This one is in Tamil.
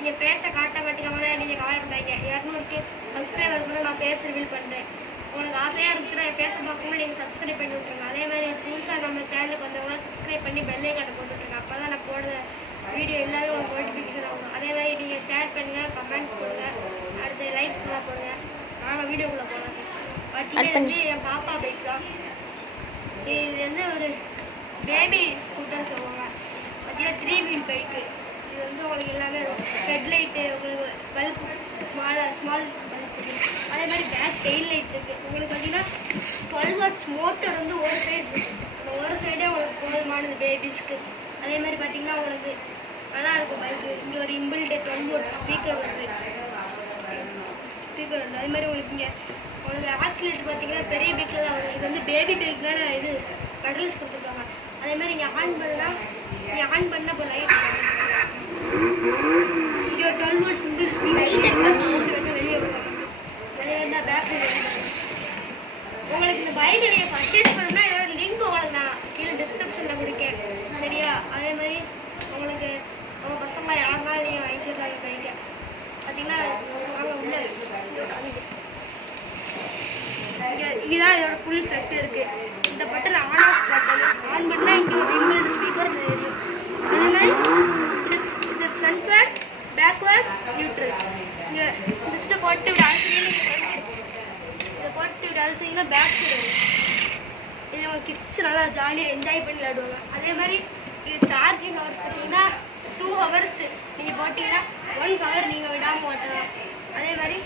நீங்கள் ஃபேஸை காட்ட மாட்டேங்காம தான் நீங்கள் கவலைப்படாதீங்க. 200க்கு சப்ஸ்கிரைபர் கூட நான் ஃபேஸ் ரிவீல் பண்ணுறேன். உங்களுக்கு ஆசையாக இருந்துச்சுன்னா என் ஃபேஸை பார்க்கணும் நீங்கள் சப்ஸ்கிரைப் பண்ணி விட்ருங்க. அதே மாதிரி புதுசாக நம்ம சேனலுக்கு வந்தவங்களும் சப்ஸ்கிரைப் பண்ணி பெல்லை காட்ட போட்டு விட்ருங்க. அப்போ தான் நான் போடுற வீடியோ எல்லாமே உங்களுக்கு நோட்டிஃபிகேஷன் ஆகும். அதே மாதிரி நீங்கள் ஷேர் பண்ணுங்கள், கமெண்ட்ஸ் கொடுங்க, அடுத்து லைக் ஃபுல்லாக போடுங்க. நாங்கள் வீடியோக்குள்ளே போகலாம். பார்த்தீங்கன்னா வந்து என் பாப்பா பைக் தான். இது வந்து ஒரு பேபி ஸ்கூட்டர்னு சொல்லுவாங்க. பார்த்தீங்கன்னா 3 வீல் பைக்கு. இது வந்து உங்களுக்கு எல்லாமே ஹெட்லைட்டு, உங்களுக்கு பல்ப் ஸ்மால் பல்ப் இருக்குது. அதே மாதிரி பேக் டெயில் லைட் இருக்குது. உங்களுக்கு பார்த்தீங்கன்னா 12 வாட்ஸ் மோட்டர் வந்து ஒரு சைடு இருக்குது. அந்த ஒரு சைடே உங்களுக்கு போதுமானது பேபிஸ்க்கு. அதே மாதிரி பார்த்தீங்கன்னா உங்களுக்கு நல்லா இருக்கும் பைக்கு. இங்கே ஒரு இம்பிள்டு 12 வாட் ஸ்பீக்கர் வருது. அதே மாதிரி உங்களுக்கு ஆக்சிலேட்டர் பார்த்தீங்கன்னா பெரிய பைக்கில் தான் வரும். இது வந்து பேபி பைக்னால இது பெடல்ஸ் கொடுத்துருக்காங்க. அதே மாதிரி நீங்கள் ஆன் பண்ணால் இப்போ லைட் இங்கே ஒரு 12 வாட் சிம்பிள் ஸ்பீக்கர் சவுண்ட் வந்து வெளியே வரும். அதே மாதிரி தான் பேட்டரி. உங்களுக்கு இந்த பைக் நீங்கள் பர்ச்சேஸ் பண்ணணும்னா இதோட லிங்க் உங்களுக்கு நான் கீழே டிஸ்கிரிப்ஷனில் கொடுக்கேன். சரியா? அதே மாதிரி உங்களுக்கு உங்கள் பசங்க யாருனாலும் நீங்கள் வாங்கிக்கலாம். இந்த பைக்கை பார்த்தீங்கன்னா நாங்கள் உள்ள இதுதான் இதோட ஃபுல் செட் இருக்குது. இந்த button on off button. On பண்ணால் இங்கே ஒரு இம்பிள்ட் ஸ்பீக்கர் தெரியும். அதே மாதிரி இது ஃப்ரண்ட் வேர்ட், பேக்வேர்ட், நியூட்ரல். இங்கே ஜஸ்ட்டை போட்டு இப்படி அழுத்திங்கன்னா இதை போட்டு இப்படி அழுத்திங்கன்னா பேக் சைடு வரும். இது அவங்க கிட்ஸ் நல்லா ஜாலியாக என்ஜாய் பண்ணி விளையாடுவாங்க. அதே மாதிரி இது சார்ஜிங் ஹவர்ஸ் பார்த்தீங்கன்னா 2 ஹவர்ஸ் நீங்கள் போட்டிங்கன்னா 1 ஹவர் நீங்கள் விடாமல் ஓட்டலாம். அதே மாதிரி